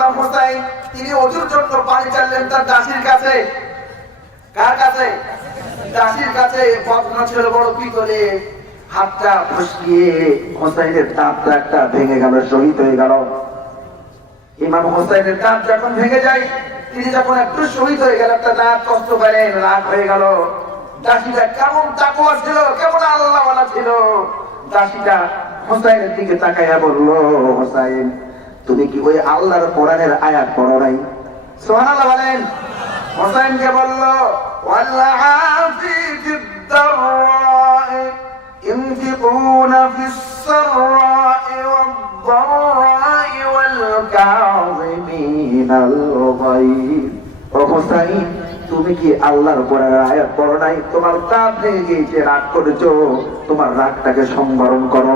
ইমাম তিনি অজুর জন্য পানি চাইলেন তার দাসির কাছে। কার কাছে? দাসির কাছে। বদনা ছিল বড় পিতলে। হাতটা ফসকিয়ে হোসাইনের দাঁতটা একটা ভেঙে গেল, শহীদ হয়ে গেল। ইমাম হোসাইনের দাঁত যখন ভেঙে যায়, তিনি যখন একটু শহীদ হয়ে গেল একটা দাঁত কষ্ট পেলেন রাগ হয়ে গেল। দাসিটা কেমন তাকুয়া ছিল, কেমন আল্লাহ ছিল। দাসিটা হোসাইনের দিকে তাকাইয়া বলল, হোসাইন তুমি কি ওই আল্লাহর কোরআনের আয়াত পড়ো নাই সোহানাল্লাহ বলেন হোসাইনকে বলল ওয়াল্লাহি ফিদ-দাররা'i ينفقون في السراء والضراء والكاظمين الغيظ ও হোসাইন তুমি কি আল্লাহর কোরআনের আয়াত পড়ো নাই তোমার তাপ ভেঙে গিয়েছে রাগ করেছো তোমার রাগটাকে সংবরণ করো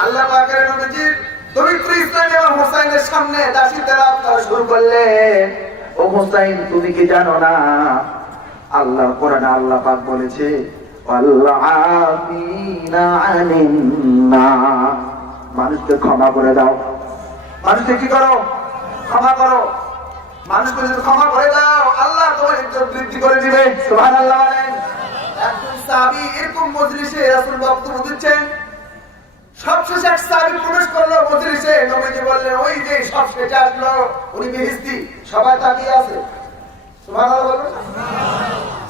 আল্লাহ পাকের নবীজির পবিত্র হোসাইনের সামনে দাসী তেলাওয়াত করা শুরু করলেন। ও হোসাইন, তুমি কি জানো না? আল্লাহ কোরআনে আল্লাহ পাক বলেছে মানুষকে ক্ষমা করে দাও। মানুষকে কি করো? ক্ষমা করো। মানুষকে যদি ক্ষমা করে দাও, আল্লাহ তোমার ইজ্জত বৃদ্ধি করে দিবে। সুবহানাল্লাহ বলেন। একজন সাহাবী এরকম মজলিসে রাসূল বক্তব্য দিচ্ছেন সবশেষে এক সাহাবী প্রবেশ করল মজলিসে নবীজি বললেন ওই যে সবশেষে আসলো উনি বেহেশতি সবাই তাকিয়ে আছে। সুবহানাল্লাহ বলবেন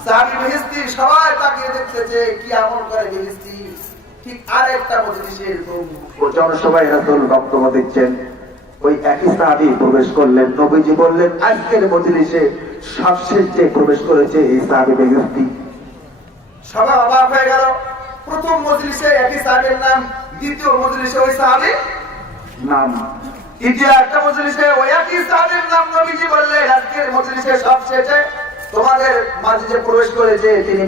সাহাবী বেহেশতি সবাই তাকিয়ে দেখতেছে কি আমল করে বেহেশতি। ঠিক আরেকটা মজলিসে জনসভায় রাসূল বক্তব্য দিচ্ছেন ওই একই সাহাবী প্রবেশ করলেন নবীজি বললেন আজকের মজলিসে সবশেষ যে প্রবেশ করেছে এই সাহাবী সবাই অবাক হয়ে গেল। প্রথম মজলিসে একই সাহাবের নাম, দ্বিতীয় মজলিসে ওই সাহাবি নাম। তৃতীয় একটা মজলিসে ওই একই সাহাবের নাম নবীজি আজকের মজলিসে সব শেষে তোমাদের মাঝে প্রবেশ করেছে, তিনি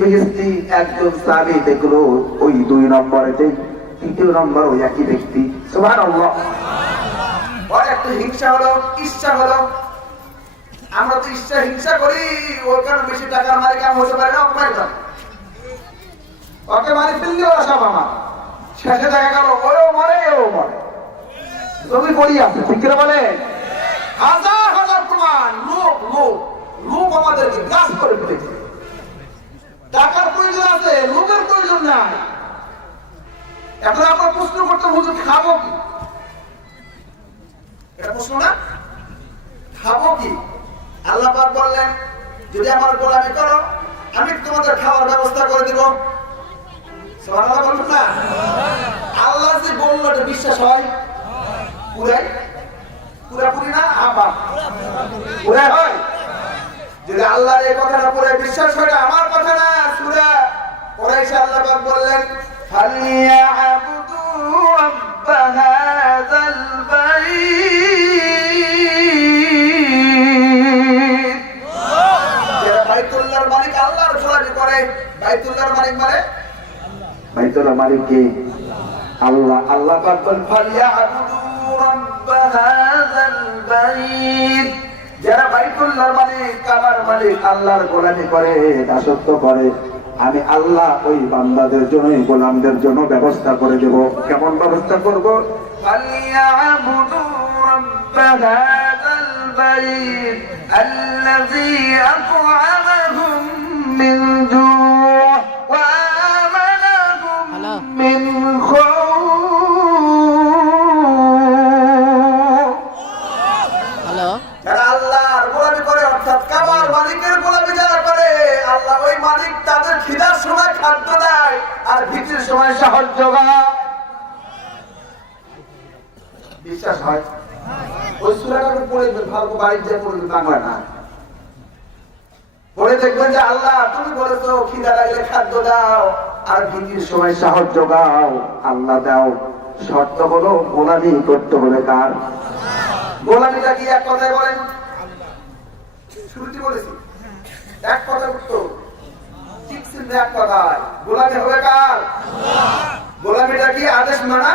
হিংসা হলো ইচ্ছা হলো। আমরা তো ইচ্ছা হিংসা করি, ওর বেশি টাকার মালিক আমি হতে পারি না অপমান ওকে মারি ফেললে ওরা সব আমার। শেষে দেখা গেল ওও মরে ও মরে। জমি পড়ি আছে, ঠিক করে বলে? হাজার হাজার প্রমাণ, লোক লোক লোক আমাদেরকে গাছ করে ফেলেছে। টাকার প্রয়োজন আছে, লোকের প্রয়োজন নাই। এখন আপনার প্রশ্ন করতে হুজুর, খাব কি? এটা প্রশ্ন না? খাব কি? আল্লাহ বললেন, যদি আমার গোলামি করো, আমি তোমাদের খাওয়ার ব্যবস্থা করে দিব। আল্লাহ যে বলল বিশ্বাস হয়, পুরাই? পুরাপুরি না আবার? পুরাই হয়? যদি আল্লাহর এই কথাটা পুরাই বিশ্বাস হয় আমার কথা না, সুরা। কোরাইশা আল্লাহ বললেন ফালিয়াবুদু দুনিয়ার আল্লাহ আল্লাহ বাইত। যারা বাইতুল্লাহর মালিক, কাবার মালিক, আল্লাহর গোলামি করে, দাসত্ব করে, আমি আল্লাহ ওই বান্দাদের জন্য গোলামদের জন্য ব্যবস্থা করে দেব। কেমন ব্যবস্থা করব? ফালিয়াবুদু বাইত। আল্লাযী জোগাও বিশ্বাস হয়? ওই পড়ে বাড়িতে যেয়ে বাংলা না। পড়ে দেখবেন যে আল্লাহ, তুমি বলেছ, খিদা লাগলে খাদ্য দাও, আর সময় সাহস আল্লাহ দাও। শর্ত হলো, গোলামি করতে হবে কার? গোলামিটা কি এক কথায় বলেন? শুরুতে বলেছি। এক কথা উত্তর। ঠিক সিদ্ধ এক কথায় গোলামি হবে কার? গোলামিটা কি আদেশ মানা?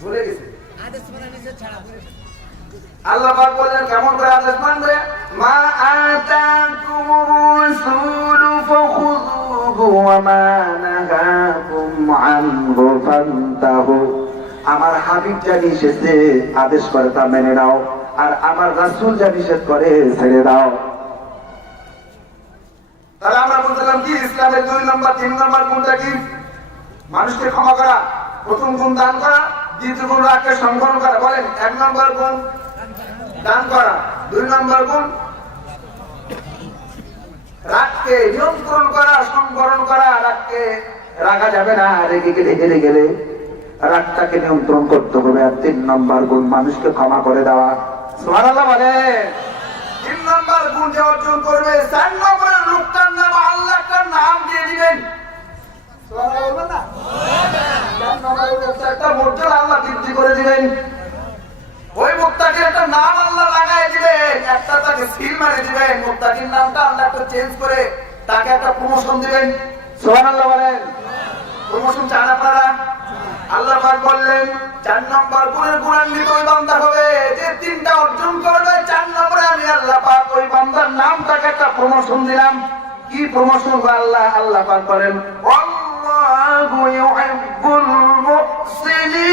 ভুলে গেছে আল্লাহ পাক বললেন কেমন করে আদেশ মানবে? মা আতাকুমুর রাসূলু ফাখুযুহু ওয়া মা নাহাকুম আনহু ফান্তাহু। আমার হাবিব যা নিষেধে আদেশ করে তা মেনে নাও আর আমার রাসূল যা নিষেধ করে ছেড়ে দাও। কি? ইসলামের দুই নম্বর, তিন নম্বর গুণটা কি? মানুষকে ক্ষমা করা। প্রথম গুণ দান করা, দ্বিতীয় গুণ রাগকে করা। বলেন, এক নম্বর গুণ দান করা। দুই নম্বর গুণ রাগকে নিয়ন্ত্রণ করা, সংবরণ করা। রাগকে রাগা যাবে না, রেগে গেলে, হেরে গেলে। রাগটাকে নিয়ন্ত্রণ করতে হবে। আর তিন নম্বর গুণ মানুষকে ক্ষমা করে দেওয়া। সুবহানাল্লাহ বলে তিন নম্বর গুণ যে অর্জন করবে। লোকটার নাম আল্লাহ একটা নাম দিয়ে দিবেন। আল্লাহ বৃদ্ধি করে দিবেন। ওই মুক্তাকে একটা নাম আল্লাহ লাগাই দিবেন একটা তাকে সিল মারে দিবেন নামটা আল্লাহ একটা চেঞ্জ করে তাকে একটা প্রমোশন দিবেন। সুবহানাল্লাহ বলেন। প্রমোশন চান আপনারা? আল্লাহ বললেন চার নম্বর গুণের গুণান্বিত ওই বান্দা হবে। যে তিনটা অর্জন করবে, চার নম্বরে আমি আল্লাহ পাক ওই বান্দার নামটাকে একটা প্রমোশন দিলাম। কি প্রমোশন আল্লাহ? আল্লাহ পাক বলেন, আল্লাহু ইউহিব্বুল মুহসিনিন।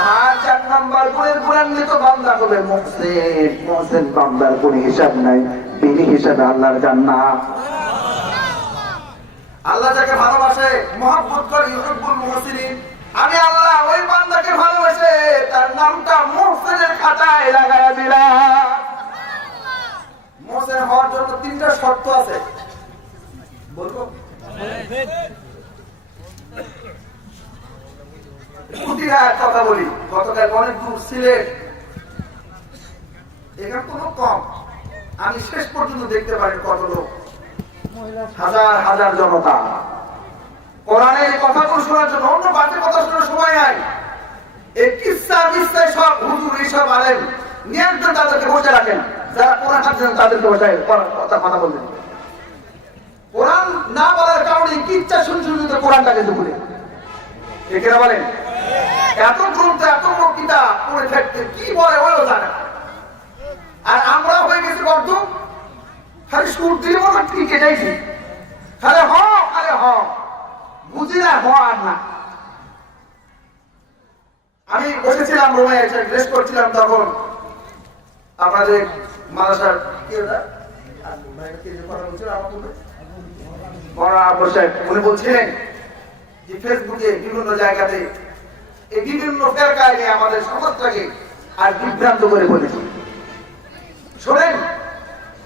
আমার চার নাম্বার গুণের গুণান্বিত বান্দা হবে মুহসিন। মুহসিন বান্দার কোন হিসাব নাই হিসাবে আল্লাহর জান্নাত। আল্লাহ যাকে ভালোবাসে মহব্বত করে ইউহিব্বুল মুহসিনিন আমি আল্লাহ ওই বান্দাকে ভালোবাসে তার নামটা মুহসিনের খাতায় লাগায়া দিলাম। মুহসিন হওয়ার জন্য তিনটা শর্ত আছে। বলব? কথা বলি গতকাল অনেক দূর সিলেট এখানে কোনো কম। আমি শেষ পর্যন্ত দেখতে পারি কত লোক। হাজার হাজার জনতা। কোরআনের কথাগুলো শোনার জন্য, অন্য বাজে কথা শোনার সময় নাই। এই কিস্সা মিস্তায় সব হুজুর এইসব আলেন নিয়ন্ত্রণ তাদেরকে বসে রাখেন। যারা কোরআন হাঁটছেন তাদেরকে বসে কথা কথা বলবেন। কোরআন না বলার কারণে কিচ্ছা শুনতে শুনতে কোরআনটাকে দুপুরে। এখানে বলেন? এত গ্রন্থ, এত বক্তৃতা, পড়ে থাকতে কি বলে ওও জানে। আর আমরা হয়ে গেছি বদ্ধ খালি সুর দিয়ে মনে কি কেটাইছি খালি হ খালি হ। বুঝি হ আর না। আমি বসেছিলাম রুমে, এসে ড্রেস করছিলাম তখন। আপনাদের মাদ্রাসার কি বিভিন্ন জায়গাতে এই বিভিন্ন আমাদের সমাজটাকে আর বিভ্রান্ত করে বলেছে। শোনেন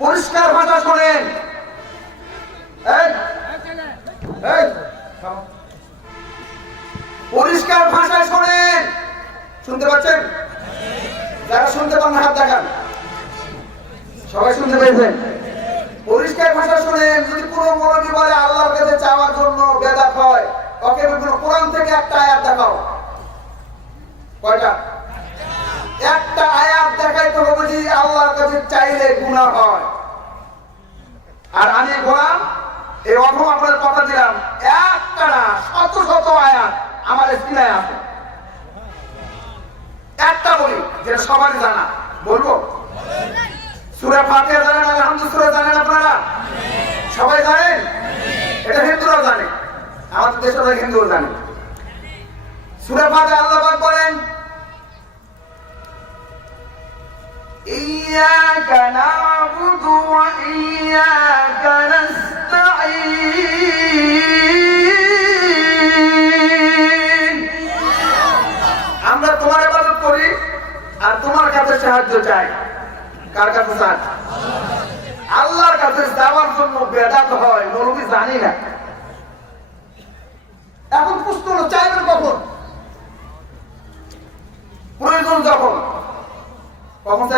পরিষ্কার ভাষা শোনেন। পরিষ্কার ভাষায় শোনেন। শুনতে পাচ্ছেন? যারা শুনতে পান, হাত দেখান। সবাই শুনতে পেয়েছেন পরিষ্কার ভাষা শুনেন, যদি কোনো মৌলবী বলে আল্লাহর কাছে চাওয়ার জন্য বেদাত হয়, ওকে কোরআন থেকে একটা আয়াত দেখাও। কয়টা? একটা আয়াত দেখাইতে হবে যে আল্লাহর কাছে চাইলে গুনাহ হয়। আর আমি গোলাম, এই অথম আপনাদের কথা দিলাম, একটা না, শত শত আয়াত আমার স্কিনায় আছে। একটা বলি, যেটা সবারই জানা। বলব? সুরা ফাতিহা জানেন, আলহামদুলিল্লাহ সুরা জানেন আপনারা? সবাই জানেন? এটা হিন্দুরাও জানে। আমাদের দেশের হিন্দুও জানে। সুরা ফাতিহা আল্লাহ বলেন إياك نعبد وإياك نستعين আমরা তোমার ইবাদত করি আর তোমার কাছে সাহায্য চাই কার কাছে চান আল্লাহর কাছে যাওয়ার জন্য বেদাত হয় মৌলবী জানি না এখন প্রশ্ন হলো চাইবেন কখন প্রয়োজন যখন কখন চাইবেন